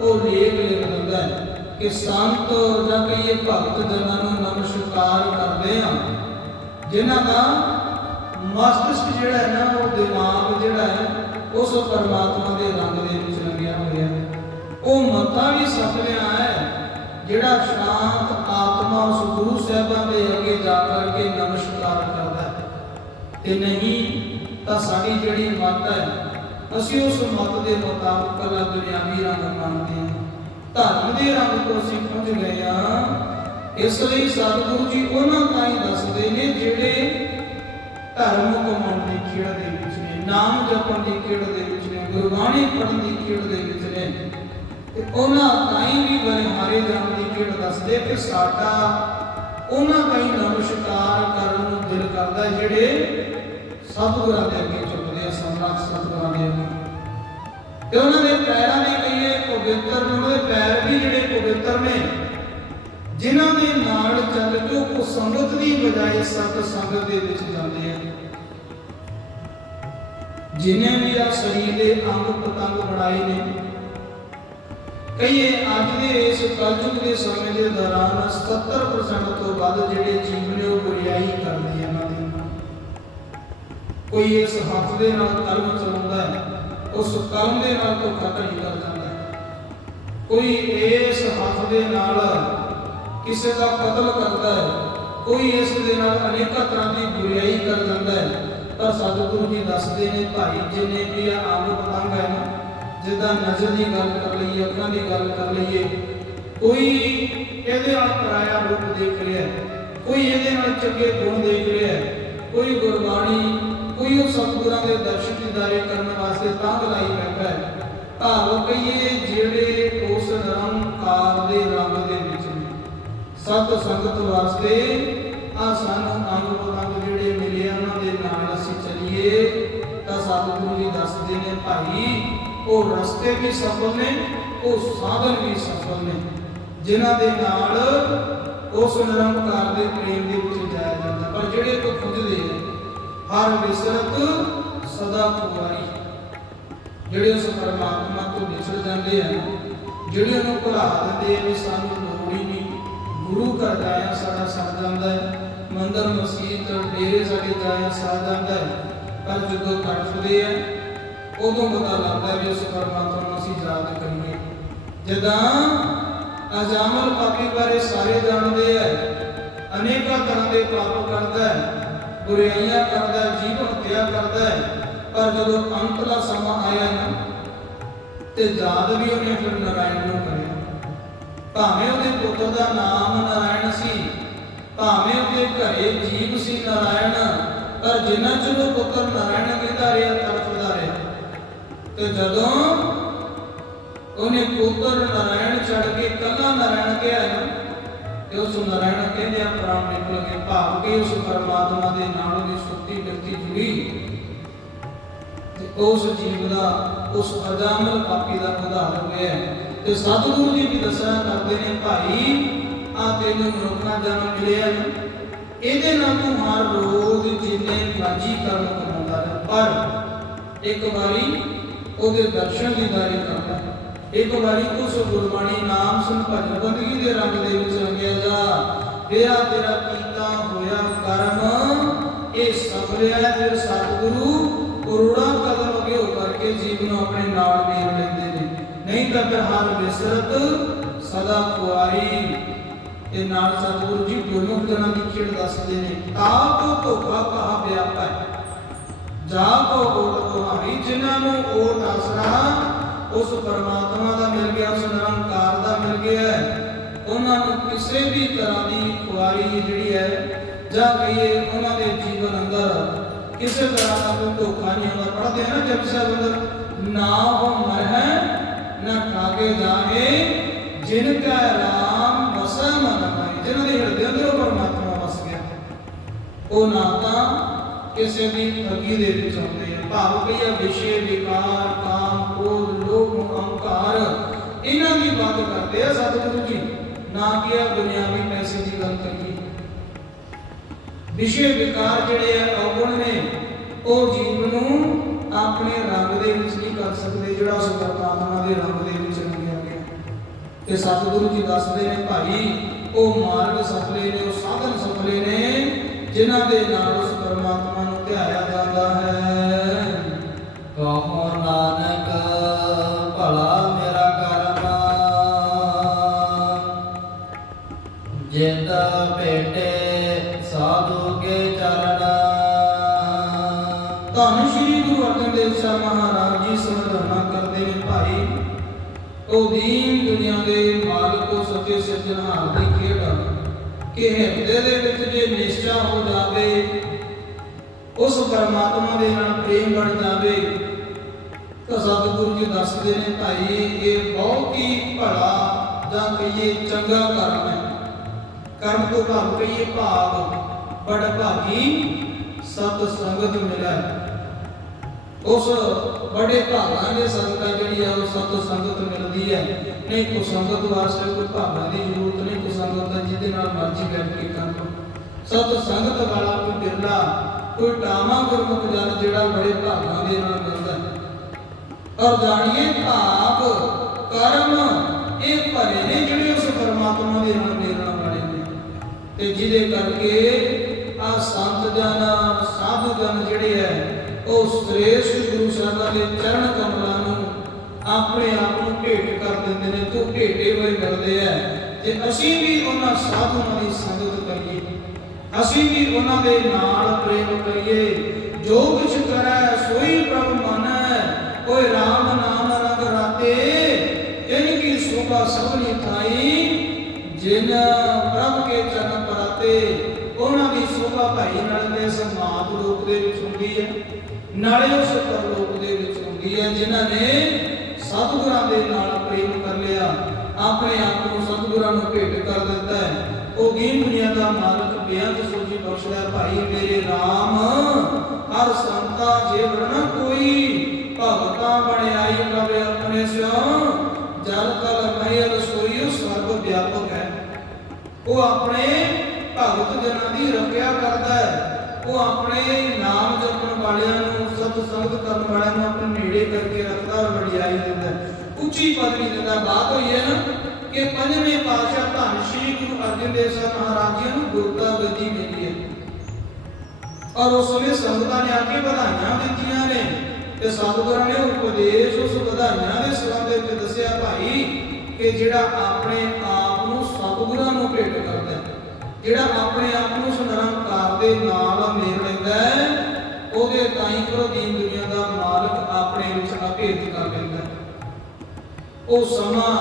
ਉਹ ਲੇਖ ਲਿਖ ਦਿੰਦਾ ਹੈ ਕਿ ਸੰਤ ਜਾਂ ਕਹੀਏ ਭਗਤ ਜਨਾਂ ਨੂੰ ਨਮਸਕਾਰ ਕਰਦੇ ਆ, ਜਿਨ੍ਹਾਂ ਦਾ ਮਸਤਿਸ਼ਕ ਜਿਹੜਾ ਹੈ ਨਾ, ਉਹ ਦਿਮਾਗ ਜਿਹੜਾ ਹੈ, ਉਸ ਪਰਮਾਤਮਾ ਦੇ ਰੰਗ ਦੇ ਵਿੱਚ ਰੰਗਿਆ ਹੋਇਆ ਹੈ। ਉਹ ਮੱਥਾ ਵੀ ਸਫਲਿਆ ਹੈ, ਜਿਹੜਾ ਸ਼ਾਂਤ ਆਤਮਾ ਉਸ ਗੁਰੂ ਸਾਹਿਬਾਂ ਦੇ ਅੱਗੇ ਜਾ ਕਰਕੇ ਨਮਸਕਾਰ ਤੇ ਨਹੀਂ, ਤਾਂ ਸਾਡੀ ਜਿਹੜੀ ਮੱਤ ਹੈ, ਅਸੀਂ ਉਸ ਮੱਤ ਦੇ ਮੁਤਾਬਕ ਕਲਾ ਦੁਨਿਆਵੀ ਰੰਗ ਮੰਨਦੇ ਹਾਂ। ਧਰਮ ਦੇ ਰੰਗ ਤੋਂ ਅਸੀਂ ਪਹੁੰਚ ਗਏ ਹਾਂ। ਇਸ ਲਈ ਸਤਿਗੁਰੂ ਜੀ ਉਹਨਾਂ ਤਾਈਂ ਦੱਸਦੇ ਨੇ ਜਿਹੜੇ ਧਰਮ ਕਮਾਉਣ ਦੀ ਖੇਡ ਦੇ ਵਿੱਚ ਨੇ, ਨਾਮ ਜਪਣ ਦੀ ਖੇਡ ਦੇ ਵਿੱਚ ਨੇ, ਗੁਰਬਾਣੀ ਪੜ੍ਹਨ ਦੀ ਖੇਡ ਦੇ ਵਿੱਚ ਨੇ। ਤੇ ਉਹਨਾਂ ਤਾਈਂ ਵੀ ਬਲਿਹਾਰੇ ਜਾਣ ਦੀ ਖੇਡ ਦੱਸਦੇ ਕਿ ਸਾਡਾ ਉਹਨਾਂ ਤਾਈਂ ਨਮਸਕਾਰ ਕਰਨ ਨੂੰ ਦਿਲ ਕਰਦਾ ਜਿਹੜੇ ਸਤਿਗੁਰਾਂ ਦੇ ਅੱਗੇ ਝੁਕਦੇ ਆ ਸਮਰਾਟ ਸਤਿਗੁਰਾਂ ਦੇ ਅੱਗੇ। ਤੇ ਉਹਨਾਂ ਦੇ ਪੈਰਾਂ ਦੇ ਕਈਏ ਪਵਿੱਤਰ ਨੇ, ਉਹਨਾਂ ਦੇ ਪੈਰ ਵੀ ਜਿਹੜੇ ਪਵਿੱਤਰ ਨੇ, ਜਿਨ੍ਹਾਂ ਦੇ ਨਾਲ ਚੱਲ ਕੇ ਉਹ ਸੰਗਤ ਦੀ ਬਜਾਏ ਸਤ ਸੰਗਤ ਦੇ ਵਿੱਚ ਜਾਂਦੇ ਆ। ਜਿਨੇ ਵੀ ਆ ਸਰੀਰ ਦੇ ਅੰਗ ਪਤੰਗ ਬਣਾਏ ਨੇ, ਕਈਏ ਅੱਜ ਦੇ ਇਸ ਕਲਯੁਗ ਦੇ ਸਮੇਂ ਦੇ ਦੌਰਾਨ 70% ਤੋਂ ਵੱਧ ਜਿਹੜੇ ਜੀਵ ਨੇ ਉਹ ਬੁਰੀਾਈ ਕਰਦੇ ਆ। ਕੋਈ ਇਸ ਹੱਥ ਦੇ ਨਾਲ ਕਰਮ ਚਲਾਉਂਦਾ ਹੈ, ਉਸ ਕਲਮ ਦੇ ਨਾਲ ਧੋਖਾ ਧੜੀ ਕਰ ਜਾਂਦਾ ਹੈ। ਕੋਈ ਇਸ ਹੱਥ ਦੇ ਨਾਲ ਕਿਸੇ ਦਾ ਕਤਲ ਕਰਦਾ ਹੈ, ਕੋਈ ਇਸ ਦੇ ਨਾਲ ਅਨੇਕਾਂ ਤਰ੍ਹਾਂ ਦੀ ਬੁਰਾਈ ਕਰ ਜਾਂਦਾ ਹੈ। ਪਰ ਸਤਿਗੁਰੂ ਜੀ ਦੱਸਦੇ ਨੇ, ਭਾਈ, ਜਿੰਨੇ ਵੀ ਇਹ ਪਤੰਗ ਹੈ ਨਾ, ਜਿੱਦਾਂ ਨਜ਼ਰ ਦੀ ਗੱਲ ਕਰ ਲਈਏ, ਅੱਖਾਂ ਦੀ ਗੱਲ ਕਰ ਲਈਏ, ਕੋਈ ਇਹਦੇ ਨਾਲ ਪਰਾਇਆ ਰੂਪ ਦੇਖ ਰਿਹਾ ਕੋਈ ਇਹਦੇ ਨਾਲ ਚੰਗੇ ਗੁਣ ਦੇਖ ਰਿਹਾ ਕੋਈ ਗੁਰਬਾਣੀ ਕੋਈ ਉਹ ਸਤਿਗੁਰਾਂ ਦੇ ਦਰਸ਼ਨ ਦਿਦਾਰੇ ਕਰਨ ਵਾਸਤੇ ਤਾਂ ਲਾਈ ਬੈਠਾ ਹੈ। ਭਾਵ ਕਹੀਏ ਜਿਹੜੇ ਉਸ ਨਿਰੰਕਾਰ ਦੇ ਰੰਗ ਦੇ ਵਿੱਚ ਨੇ। ਸਤ ਸੰਗਤ ਵਾਸਤੇ ਆ ਸਾਨੂੰ ਅੰਗ ਪਤੰਗ ਜਿਹੜੇ ਮਿਲੇ ਉਹਨਾਂ ਦੇ ਨਾਲ ਅਸੀਂ ਚੱਲੀਏ। ਤਾਂ ਸਤਿਗੁਰੂ ਜੀ ਦੱਸਦੇ ਨੇ, ਭਾਈ, ਉਹ ਰਸਤੇ ਵੀ ਸਫਲ ਨੇ, ਉਹ ਸਾਧਨ ਵੀ ਸਫਲ ਨੇ। ਜਿਨ੍ਹਾਂ ਦੇ ਨਾਲ ਉਸ ਨਿਰੰਕਾਰ ਦੇ ਪ੍ਰੇਮ ਦੇ ਵਿੱਚ ਜਾਇਆ ਜਾਂਦਾ। ਪਰ ਜਿਹੜੇ ਕੋ ਖੁੱਜਦੇ ਹਰ ਵਿਸਰਤ ਸਦਾ ਕੁਵਾਰੀ ਜਿਹੜੇ ਉਸ ਪਰਮਾਤਮਾ ਤੋਂ ਵਿਛੜ ਜਾਂਦੇ ਆ ਜਿਹੜੇ ਉਹਨੂੰ ਭੁਲਾ ਦਿੰਦੇ ਆ ਵੀ ਸਾਨੂੰ ਲੋੜ ਹੀ ਨਹੀਂ। ਗੁਰੂ ਘਰ ਜਾਇਆ ਸਾਡਾ ਸਰ ਜਾਂਦਾ ਹੈ। ਮੰਦਰ, ਮਸਜਿਦ, ਡੇਰੇ ਸਾਡੇ ਜਾਇਆ ਸਰ ਜਾਂਦਾ ਹੈ। ਪਰ ਜਦੋਂ ਤੜਫਦੇ ਆ, ਉਦੋਂ ਪਤਾ ਲੱਗਦਾ ਵੀ ਉਸ ਪਰਮਾਤਮਾ ਨੂੰ ਅਸੀਂ ਯਾਦ ਕਰੀਏ। ਜਦਾਂ ਅਜਾਮਲ ਪਾਪੀ ਬਾਰੇ ਸਾਰੇ ਜਾਣਦੇ ਆ, ਅਨੇਕਾਂ ਤਰ੍ਹਾਂ ਦੇ ਪਾਪ ਕਰਦਾ ਹੈ। ਬੁਰਾਈਆਂ ਕਰਦਾ ਹੈ, ਜੀਵਨ ਹੱਤਿਆ ਕਰਦਾ ਹੈ, ਪਰ ਜਦੋਂ ਅੰਤਲਾ ਸਮਾਂ ਆਇਆ ਨਾ, ਤੇ ਯਾਦ ਵੀ ਉਹਨੇ ਫਿਰ ਨਾਰਾਇਣ ਨੂੰ ਕਰਿਆ। ਭਾਵੇਂ ਉਹਦੇ ਪੁੱਤਰ ਦਾ ਨਾਮ ਨਾਰਾਇਣ ਸੀ, ਭਾਵੇਂ ਉਹਦੇ ਘਰੇ ਜੀਵ ਸੀ ਨਾਰਾਇਣ, ਪਰ ਜਿੰਨਾ ਚਿਰ ਉਹ ਪੁੱਤਰ ਨਾਰਾਇਣ ਕਹਿੰਦਾ ਰਿਹਾ ਤੜਫਦਾ ਰਿਹਾ, ਤੇ ਜਦੋਂ ਉਹਨੇ ਪੁੱਤਰ ਨਾਰਾਇਣ ਛੱਡ ਕੇ ਕੱਲਾ ਨਾਰਾਇਣ ਕਿਹਾ ਨਾ ਤੇ ਉਸ ਨਾਰਾਇਣ ਕਹਿੰਦੇ ਆ ਪ੍ਰਾਣ ਨਿਕਲ ਕੇ ਭਾਵ ਕਿ ਉਸ ਪਰਮਾਤਮਾ ਦੇ ਨਾਲ ਉਹਦੀ ਸੁੱਤੀ ਬਿਰਤੀ ਜੁੜੀ ਤੇ ਉਸ ਜੀਵ ਦਾ, ਉਸ ਅਜਾਮਲ ਪਾਪੀ ਦਾ ਉਦਾਹਰਨ ਹੋਇਆ ਹੈ। ਤੇ ਸਤਿਗੁਰੂ ਜੀ ਵੀ ਦੱਸਿਆ ਕਰਦੇ ਨੇ, ਭਾਈ, ਆ ਤੈਨੂੰ ਮਨੁੱਖਾ ਜਨਮ ਮਿਲਿਆ ਨਾ ਇਹਦੇ ਨਾਲ ਤੂੰ ਹਰ ਰੋਜ਼ ਜਿੰਨੇ ਮਰਜ਼ੀ ਕਰਮ ਕਮਾਉਂਦਾ ਰਹਿ, ਪਰ ਇੱਕ ਵਾਰੀ ਉਹਦੇ ਦਰਸ਼ਨ ਦੀਦਾਰੇ ਕਰਨਾ ਇੱਕ ਵਾਰੀ ਉਸ ਗੁਰਬਾਣੀ ਨਾਮ ਸੁਣ ਭਜਨ ਬੰਦਗੀ ਦੇ ਰੰਗ ਦੇ ਵਿੱਚ ਰੰਗਿਆ ਜਾ। ਤੇਰਾ ਤੇਰਾ ਕੀਤਾ ਹੋਇਆ ਕਰਮ, ਇਹ ਸਫਲਿਆ ਫਿਰ ਸਤਿਗੁਰੂ। ਕਰੋੜਾਂ ਕਦਮ ਅੱਗੇ ਹੋ ਕਰਕੇ ਜੀਵ ਨੂੰ ਆਪਣੇ ਨਾਲ ਮੇਲ ਲੈਂਦੇ ਨੇ। ਨਹੀਂ ਤਾਂ ਫਿਰ ਹਰ ਵਿਸਰਤ ਸਦਾ ਕੁਆਰੀ ਇਹ ਨਾਲ ਸਤਿਗੁਰੂ ਜੀ ਦੋਨੋਂ ਜਨਾਂ ਦੀ ਖੇਡ ਦੱਸਦੇ ਨੇ, ਤਾਂ ਕੋ ਧੋਖਾ ਕਹਾ ਵਿਆਪਾ ਜਾ ਕੋ ਓਟ ਤੁਹਾਰੀ ਜਿਨ੍ਹਾਂ ਨੂੰ ਓਟ ਆਸਰਾ ਉਸ ਪਰਮਾਤਮਾ ਦਾ ਮਿਲ ਗਿਆ, ਉਸ ਨਿਰੰਕਾਰ ਦਾ ਮਿਲ ਗਿਆ ਹੈ। ਉਹਨਾਂ ਨੂੰ ਕਿਸੇ ਵੀ ਤਰ੍ਹਾਂ ਦੀ ਖੁਆਰੀ ਜਿਹੜੀ ਹੈ, ਜਾਂ ਕਹੀਏ ਉਹਨਾਂ ਦੇ ਜੀਵਨ ਅੰਦਰ ਕਿਸੇ ਤਰ੍ਹਾਂ ਦਾ ਕੋਈ ਧੋਖਾ ਨਹੀਂ ਹੁੰਦਾ। ਪੜ੍ਹਦੇ ਆ ਨਾ ਜਪਜੀ ਸਾਹਿਬ ਅੰਦਰ, ਨਾ ਹੋ ਮਰਹਿ ਨਾ ਖਾਗੇ ਜਾਏ, ਜਿਨ ਕਾ ਰਾਮ ਵਸੈ ਮਨ ਮਾਈ ਜਿਨ੍ਹਾਂ ਦੇ ਹਿਰਦੇ ਅੰਦਰ ਉਹ ਪਰਮਾਤਮਾ ਵਸ ਗਿਆ। ਉਹ ਨਾ ਤਾਂ ਕਿਸੇ ਦੀ ਠੱਗੀ ਦੇ ਵਿੱਚ ਆਉਂਦੇ ਆ। ਭਾਵ ਕਈ ਆ ਵਿਸ਼ੇ, ਵਿਕਾਰ, ਕਾਮ ਕ੍ਰੋਧ ਲੋਭ ਅਹੰਕਾਰ, ਇਹਨਾਂ ਦੀ ਬਾਤ ਕਰਦੇ ਆ ਸਤਿਗੁਰੂ ਜੀ। ਨਾ ਕਿ ਆ ਦੁਨਿਆਵੀ ਪੈਸੇ ਦੀ ਗੱਲ ਕਰੀਏ। ਵਿਸ਼ੇ ਵਿਕਾਰ ਜਿਹੜੇ ਆ ਔਗਣ ਨੇ, ਉਹ ਜੀਵ ਨੂੰ ਆਪਣੇ ਰੰਗ ਦੇ ਵਿੱਚ ਨਹੀਂ ਕਰ ਸਕਦੇ, ਜਿਹੜਾ ਉਸ ਦੇ ਰੰਗ ਦੇ ਵਿੱਚ ਰੰਗਿਆ ਗਿਆ। ਤੇ ਸਤਿਗੁਰੂ ਜੀ ਦੱਸਦੇ ਨੇ, ਭਾਈ, ਉਹ ਮਾਰਗ ਸਫਲੇ ਨੇ, ਉਹ ਸਾਧਨ ਸਫਲੇ ਨੇ, ਜਿਨ੍ਹਾਂ ਦੇ ਨਾਲ ਉਸ ਪਰਮਾਤਮਾ ਨੂੰ ਧਿਆਇਆ ਜਾਂਦਾ ਹੈ। ਕਹੋ ਨਾਨਕ ਧੰਨ ਸ਼੍ਰੀ ਗੁਰੂ ਅਰਜਨ ਦੇਵ ਸਾਹਿਬ ਮਹਾਰਾਜ ਜੀ ਸਮਝਾਉਣਾ ਕਰਦੇ ਨੇ ਭਾਈ। ਉਹ ਦੀਨ ਦੁਨੀਆ ਦੇ ਮਾਲਕ ਉਹ ਸੱਚੇ ਸਿਰਜਣਹਾਰ ਦੀ ਖੇਡ। ਕਿ ਹਿਰਦੇ ਦੇ ਵਿੱਚ ਜੇ ਨਿਸ਼ਚਾ ਹੋ ਜਾਵੇ, ਉਸ ਪਰਮਾਤਮਾ ਦੇ ਨਾਲ ਪ੍ਰੇਮ ਬਣ ਜਾਵੇ, ਤਾਂ ਸਤਿਗੁਰੂ ਜੀ ਦੱਸਦੇ ਨੇ ਭਾਈ, ਇਹ ਬਹੁਤ ਹੀ ਭਲਾ ਜਾਂ ਕਹੀਏ ਚੰਗਾ ਕਰਮ ਹੈ। ਕਰਮ ਤੋਂ ਭਾਵ ਕਹੀਏ ਭਾਗ। ਬੜ ਭਾਗੀ ਸਤ ਸੰਗਤ ਮਿਲੈ। ਉਸ ਬੜੇ ਭਾਵਾਂ ਦੇ ਸਦਕਾ ਜਿਹੜੀ ਆ, ਉਹ ਸਤ ਸੰਗਤ ਮਿਲਦੀ ਹੈ ਨਹੀਂ ਕੋ ਸੰਗਤ ਵਾਸਤੇ ਕੋਈ ਭਾਗਾਂ ਦੀ ਜ਼ਰੂਰਤ ਨਹੀਂ ਕੋ ਸੰਗਤ ਦਾ ਜਿਹਦੇ ਨਾਲ ਮਰਜ਼ੀ ਬੈਠ ਕੇ ਕਰ। ਲਓ ਸਤ ਸੰਗਤ ਵਾਲਾ ਕੋਈ ਬਿਰਲਾ, ਕੋਈ ਟਾਮਾ ਗੁਰਮੁਖ ਜਨ ਜਿਹੜਾ ਬੜੇ ਭਾਗਾਂ ਦੇ ਨਾਲ ਮਿਲਦਾ। ਔਰ ਜਾਣੀਏ ਭਾਗ ਕਰਮ, ਇਹ ਭਰੇ ਨੇ ਜਿਹੜੇ ਉਸ ਪਰਮਾਤਮਾ ਦੇ ਨਾਲ ਮਿਲਣ ਵਾਲੇ ਨੇ। ਤੇ ਜਿਹਦੇ ਕਰਕੇ ਆ ਸੰਤ ਜਨ, ਸਾਧੂ ਜਨ ਜਿਹੜੇ ਹੈ ਉਹ ਸ੍ਰੇਸ਼ਟ ਗੁਰੂ ਸਾਹਿਬਾਂ ਦੇ ਚਰਨ ਕਮਲਾਂ ਨੂੰ ਆਪਣੇ ਆਪ ਨੂੰ ਭੇਟ ਕਰ ਦਿੰਦੇ ਨੇ, ਤੂੰ ਭੇਟੇ ਹੋਏ ਮਿਲਦੇ ਐ। ਤੇ ਅਸੀਂ ਵੀ ਉਹਨਾਂ ਸਾਧੂਆਂ ਦੀ ਸੰਗਤ ਕਰੀਏ, ਅਸੀਂ ਵੀ ਉਹਨਾਂ ਦੇ ਨਾਲ ਪ੍ਰੇਮ ਕਰੀਏ, ਜੋ ਕੁਛ ਕਰੈ, ਸੋਈ ਪ੍ਰਭ ਮਨੈ ਓਏ RAM ਨਾਮ ਰੰਗ ਰਾਤੇ ਇਨ ਕੀ ਸੋਭਾ ਸਭਨੀ ਥਾਈ, ਜਿਨ ਪ੍ਰਭ ਕੇ ਚਰਨ ਪਰਾਤੇ, ਉਹਨਾਂ ਦੀ ਸੋਭਾ ਭਾਈ ਨਾਲ ਦੇ ਸਮਾਤ ਰੂਪ ਦੇ ਵਿੱਚ ਹੁੰਦੀ ਹੈ ਨਾਲੇ ਉਸ ਪਰਲੋਕ ਦੇ ਵਿੱਚ ਹੁੰਦੀ ਹੈ, ਜਿਨ੍ਹਾਂ ਨੇ ਸਤਿਗੁਰਾਂ ਦੇ ਨਾਲ ਪ੍ਰੇਮ ਕਰ ਲਿਆ। ਆਪਣੇ ਆਪ ਨੂੰ ਸਤਿਗੁਰਾਂ ਨੂੰ ਭੇਟ ਕਰ ਦਿੱਤਾ ਹੈ। ਉਹ ਦੀਨ ਦੁਨੀਆ ਦਾ ਮਾਲਕ ਬੇਅੰਤ ਸੋਝੀ ਬਖਸ਼ਦਾ ਭਾਈ ਮੇਰੇ RAM ਹਰ ਸੰਤਾ ਜੇ ਵਰਨਾ ਕੋਈ ਭਗਤਾਂ ਬਣਾਈ ਕਵੇ ਆਪਣੇ ਸਿਓ ਜਲ ਤਲ ਮਹਿਲ ਸੋਈਓ ਸਰਬ ਵਿਆਪਕ ਹੈ। ਉਹ ਆਪਣੇ ਭਗਤ ਜਨਾਂ ਦੀ ਰੱਖਿਆ ਕਰਦਾ ਹੈ। ਉਹ ਆਪਣੇ ਨਾਮ ਜਪਣ ਵਾਲਿਆਂ ਨੂੰ ਸਤ ਸੰਗਤ ਕਰਨ ਵਾਲਿਆਂ ਨੂੰ ਆਪਣੇ ਨੇੜੇ ਕਰਕੇ ਰੱਖਦਾ ਔਰ ਵਡਿਆਈ ਦਿੰਦਾ ਉੱਚੀ ਪਦਵੀ ਦਿੰਦਾ ਬਾਤ ਹੋਈ ਹੈ ਨਾ ਕਿ ਪੰਜਵੇਂ ਪਾਤਸ਼ਾਹ ਧੰਨ ਸ਼੍ਰੀ ਗੁਰੂ ਅਰਜਨ ਦੇਵ ਸਾਹਿਬ ਮਹਾਰਾਜ ਜੀ ਨੂੰ ਗੁਰਤਾ ਗੱਦੀ ਮਿਲੀ ਹੈ। ਔਰ ਉਸ ਸਮੇਂ ਸੰਗਤਾਂ ਨੇ ਆ ਵਧਾਈਆਂ ਦਿੱਤੀਆਂ ਨੇ ਤੇ ਸਤਿਗੁਰਾਂ ਨੇ ਉਪਦੇਸ਼ ਉਸ ਵਧਾਈਆਂ ਦੇ ਸੰਬੰਧ ਵਿੱਚ ਦੱਸਿਆ, ਭਾਈ ਕਿ ਜਿਹੜਾ ਆਪਣੇ ਆਪ ਨੂੰ ਸਤਿਗੁਰਾਂ ਨੂੰ ਭੇਟ ਕਰਦਾ ਹੈ ਜਿਹੜਾ ਆਪਣੇ ਆਪ ਨੂੰ ਉਸ ਦੇ ਨਾਲ ਮੇਲ ਲੈਂਦਾ ਹੈ, ਉਹਦੇ ਤਾਈਂ ਕਰੋ ਦੀਨ ਦੁਨੀਆ ਦਾ ਮਾਲਕ ਆਪਣੇ ਵਿੱਚ ਅਭੇਦ ਕਰ ਲੈਂਦਾ ਉਹ ਸਮਾਂ,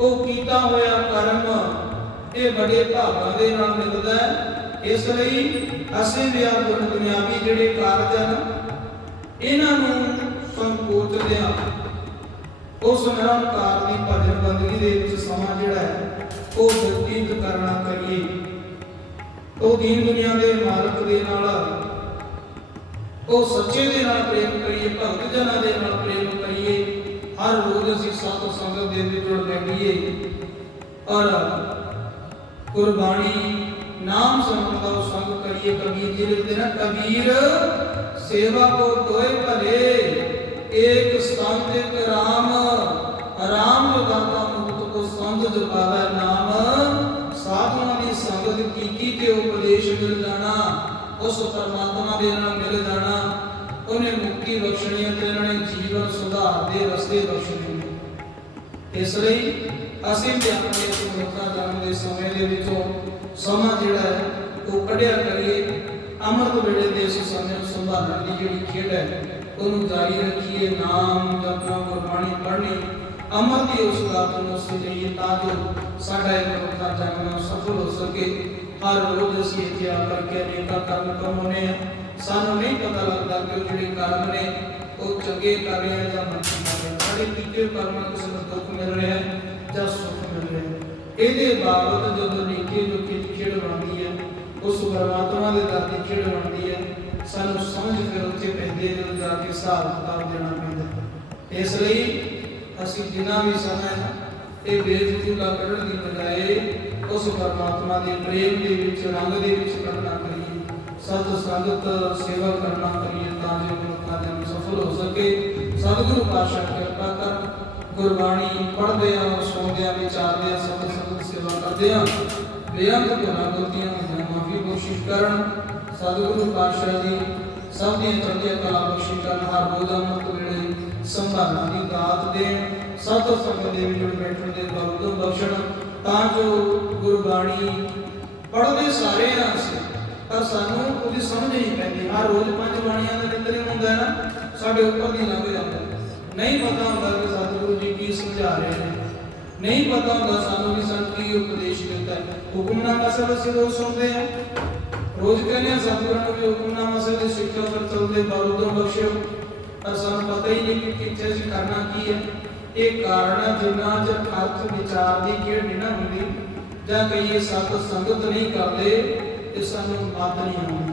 ਉਹ ਕੀਤਾ ਹੋਇਆ ਕਰਮ, ਇਹ ਬੜੇ ਭਾਗਾਂ ਦੇ ਨਾਲ ਮਿਲਦਾ ਹੈ। ਇਸ ਲਈ ਅਸੀਂ ਵੀ ਆਪ ਦੁਨਿਆਵੀ ਜਿਹੜੇ ਕਾਰਜ ਹਨ, ਇਹਨਾਂ ਨੂੰ ਸੰਕੋਚਦਿਆਂ ਹਾਂ। ਉਸ ਨਿਰੰਕਾਰ ਦੀ ਭਜਨ ਬੰਦਗੀ ਦੇ ਵਿੱਚ ਸਮਾਂ ਜਿਹੜਾ ਹੈ ਉਹ ਬਤੀਤ ਕਰਨਾ ਕਰੀਏ। ਉਹ ਦੀਨ ਦੁਨੀਆ ਦੇ ਮਾਲਕ ਦੇ ਨਾਲ ਉਹ ਸੱਚੇ ਦੇ ਨਾਲ ਪ੍ਰੇਮ ਕਰੀਏ, ਭਗਤ ਜਨਾਂ ਦੇ ਨਾਲ ਪ੍ਰੇਮ ਕਰੀਏ। ਹਰ ਰੋਜ਼ ਅਸੀਂ ਸਾਧ ਸੰਗਤ ਦੇ ਵਿੱਚ ਜੁੜ ਬੈਠੀਏ। ਔਰ ਕੁਰਬਾਨੀ, ਨਾਮ ਸੰਗਤ ਦਾ ਸੰਗ ਕਰੀਏ। ਕਬੀਰ ਜੀ ਲਿਖਦੇ ਨਾ ਕਬੀਰ ਸੇਵਾ ਕੋ ਦੋਏ ਭਲੇ। ਏਕ ਸੰਤ ਰਾਮ ਉਸ ਪਰਮਾਤਮਾ ਦੇ ਨਾਲ ਮਿਲ ਜਾਣਾ, ਉਹਨੇ ਮੁਕਤੀ ਬਖਸ਼ਣੀ ਤੇ ਉਹਨਾਂ ਜੀਵਨ ਸੁਧਾਰ ਦੇ ਰਸਤੇ ਬਖਸ਼ਣੇ ਨੇ। ਇਸ ਲਈ ਅਸੀਂ ਵੀ ਆਪਣੇ ਇਸ ਜਨਮ ਦੇ ਸਮੇਂ ਦੇ ਵਿੱਚੋਂ ਸਮਾਂ ਜਿਹੜਾ ਹੈ, ਉਹ ਕੱਢਿਆ ਕਰੀਏ। ਅੰਮ੍ਰਿਤ ਵੇਲੇ ਦੇ ਇਸ ਸਮੇਂ ਨੂੰ ਸੰਭਾਲਣ ਦੀ ਜਿਹੜੀ ਖੇਡ ਹੈ, ਉਹਨੂੰ ਜਾਰੀ ਰੱਖੀਏ। ਨਾਮ ਜਪਣਾ ਗੁਰਬਾਣੀ ਪੜ੍ਹਨੀ, ਅੰਮ੍ਰਿਤ ਦੀ ਉਸ ਦਾਤ ਨੂੰ ਅਸੀਂ ਤਾਂ ਜੋ ਸਾਡਾ ਇਹ ਮੌਕਾ ਜਨਮ ਸਫਲ ਹੋ ਸਕੇ। ਹਰ ਰੋਜ਼ ਅਸੀਂ ਇੱਥੇ ਆ ਕਰਕੇ ਅਨੇਕਾਂ ਕਰਮ ਕਮਾਉਣੇ ਆ। ਸਾਨੂੰ ਨਹੀਂ ਪਤਾ ਲੱਗਦਾ ਕਿ ਉਹ ਜਿਹੜੇ ਕਰਮ ਨੇ, ਉਹ ਚੰਗੇ ਕਰ ਰਹੇ ਆ ਜਾਂ ਮਾੜੇ ਕਰ ਰਹੇ ਸਾਡੇ ਕੀਤੇ ਕਰਮਾਂ ਕਿਸੇ ਨੂੰ ਦੁੱਖ ਮਿਲ ਰਿਹਾ ਜਾਂ ਸੁੱਖ ਮਿਲ ਰਿਹਾ ਇਹਦੇ ਬਾਵਤ ਜਦੋਂ ਨੀਕੇ ਜੋ ਕਿ ਖੇਡ ਬਣਦੀ ਹੈ ਉਸ ਪਰਮਾਤਮਾ ਦੇ ਦਰ ਦੀ ਖੇਡ ਬਣਦੀ ਹੈ ਸਾਨੂੰ ਸਮਝ ਫਿਰ ਉੱਥੇ ਪੈਂਦੀ ਜਦੋਂ ਜਾ ਕੇ ਹਿਸਾਬ ਕਿਤਾਬ ਦੇਣਾ ਪੈਂਦਾ। ਇਸ ਲਈ ਅਸੀਂ ਜਿੰਨਾ ਵੀ ਸਮਾਂ ਹੈ, ਇਹ ਬੇਫਜ਼ੂਲਾ ਕੱਢਣ ਦੀ ਬਜਾਏ ਉਸ ਪਰਮਾਤਮਾ ਦੇ ਪ੍ਰੇਮ ਦੇ ਵਿੱਚ, ਰੰਗ ਦੇ ਵਿੱਚ ਕੱਢਣਾ ਕਰੀਏ। ਸਤ ਸੰਗਤ ਸੇਵਾ ਕਰਨਾ ਕਰੀਏ ਤਾਂ ਜੋ ਮਨੁੱਖਾਂ ਦੇ ਸਫਲ ਹੋ ਸਕੇ। ਸਤਿਗੁਰੂ ਪਾਤਸ਼ਾਹ ਕਿਰਪਾ ਕਰ, ਗੁਰਬਾਣੀ ਪੜ੍ਹਦੇ ਆ, ਸੁਣਦੇ ਆ, ਵਿਚਾਰਦੇ ਆ, ਸਤ ਸੰਗਤ ਸੇਵਾ ਕਰਦੇ ਆ। ਬੇਅੰਤ ਗੁਨਾਹ ਗਲਤੀਆਂ ਹੋਈਆਂ ਮਾਫੀ ਕੋਸ਼ਿਸ਼ ਕਰਨ। ਸਤਿਗੁਰੂ ਪਾਤਸ਼ਾਹ ਜੀ, ਸਭ ਦੀਆਂ ਚੜ੍ਹਦੀਆਂ ਕਲਾ ਬਖਸ਼ੀ ਕਰਨ, ਹਰ ਰੋਜ਼ ਅੰਮ੍ਰਿਤ ਵੇਲੇ ਸੰਭਾਲਣਾ ਦੀ ਦਾਤ ਦੇਣ। ਸਤ ਸੰਗਤ ਦੇ ਵਿੱਚ ਬੈਠਣ ਦੇ ਬਲ ਬਖਸ਼ਣ। ਤਾਂ ਜੋ ਗੁਰਬਾਣੀ ਪੜ੍ਹਦੇ ਸਾਰੇ ਆ ਅਸੀਂ ਪਰ ਸਾਨੂੰ ਉਹਦੀ ਸਮਝ ਨਹੀਂ ਪੈਂਦੀ। ਹਰ ਰੋਜ਼ ਪੰਜ ਬਾਣੀਆਂ ਦਾ ਨਿੰਦਰੀ ਹੁੰਦਾ ਨਾ, ਸਾਡੇ ਉੱਪਰ ਦੀ ਲੰਘ ਜਾਂਦਾ ਨਹੀਂ ਪਤਾ ਹੁੰਦਾ ਕਿ ਸਤਿਗੁਰੂ ਜੀ ਕੀ ਸਮਝਾ ਰਹੇ ਨੇ। ਨਹੀਂ ਪਤਾ ਹੁੰਦਾ ਸਾਨੂੰ ਕਿ ਸਾਨੂੰ ਕੀ ਉਪਦੇਸ਼ ਦਿੱਤਾ ਹੈ। ਹੁਕਮਨਾਮਾ ਸਾਹਿਬ ਅਸੀਂ ਰੋਜ਼ ਸੁਣਦੇ ਆ ਰੋਜ਼ ਕਹਿੰਦੇ ਆ ਸਤਿਗੁਰਾਂ ਨੂੰ ਵੀ ਹੁਕਮਨਾਮਾ ਸਾਹਿਬ ਦੀ ਸਿੱਖਿਆ ਪਰ ਚੱਲਦੇ ਬਾਰੂਦੋਂ ਬਖਸ਼ਿਓ। ਪਰ ਸਾਨੂੰ ਪਤਾ ਹੀ ਨਹੀਂ ਕਿ ਕਿੱਥੇ ਅਸੀਂ ਕਰਨਾ ਕੀ ਹੈ। ਇਹ ਕਾਰਨ ਹੈ ਜਿੰਨਾ ਚਿਰ ਅਰਥ ਵਿਚਾਰ ਦੀ ਖੇਡ ਨਹੀਂ ਨਾ ਹੁੰਦੀ ਜਾਂ ਕਹੀਏ ਸਤ ਸੰਗਤ ਨਹੀਂ ਕਰਦੇ ਇਹ ਸਾਨੂੰ ਮਤ ਨਹੀਂ ਆਉਂਦੀ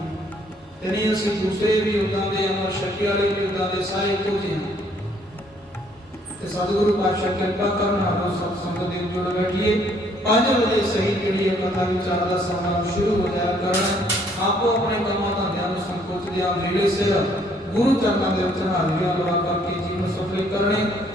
ਤੇ ਨਹੀਂ ਅਸੀਂ ਦੂਸਰੇ ਵੀ ਉਦਾਂ ਦੇ ਅਮਰ ਸ਼ਕਤੀ ਵਾਲੇ ਵੀ ਉਦਾਂ ਦੇ ਸਾਰੇ ਇੱਕੋ ਜਿਹੇ ਹਾਂ ਤੇ ਸਤਿਗੁਰੂ ਪਾਤਸ਼ਾਹ ਕਿਰਪਾ ਕਰਨ ਨਾਲ ਸਤ ਸੰਗਤ ਦੇ ਜੁੜ ਬੈਠੀਏ 5 ਵਜੇ ਸਹੀ ਜਿਹੜੀ ਹੈ ਕਥਾ ਵਿਚਾਰ ਦਾ ਸਮਾਂ ਸ਼ੁਰੂ ਹੋ ਜਾਇਆ ਕਰਨ ਆਪੋ ਆਪਣੇ ਕੰਮਾਂ ਧੰਦਿਆਂ ਨੂੰ ਸੰਕੋਚਦੇ ਆ ਨੇੜੇ ਸਿਰ ਗੁਰੂ ਚਰਨਾਂ ਦੇ ਵਿੱਚ ਹਾਜ਼ਰੀਆਂ ਲਵਾ ਕਰਕੇ ਜੀਵਨ ਸਫਲ ਕਰਨੇ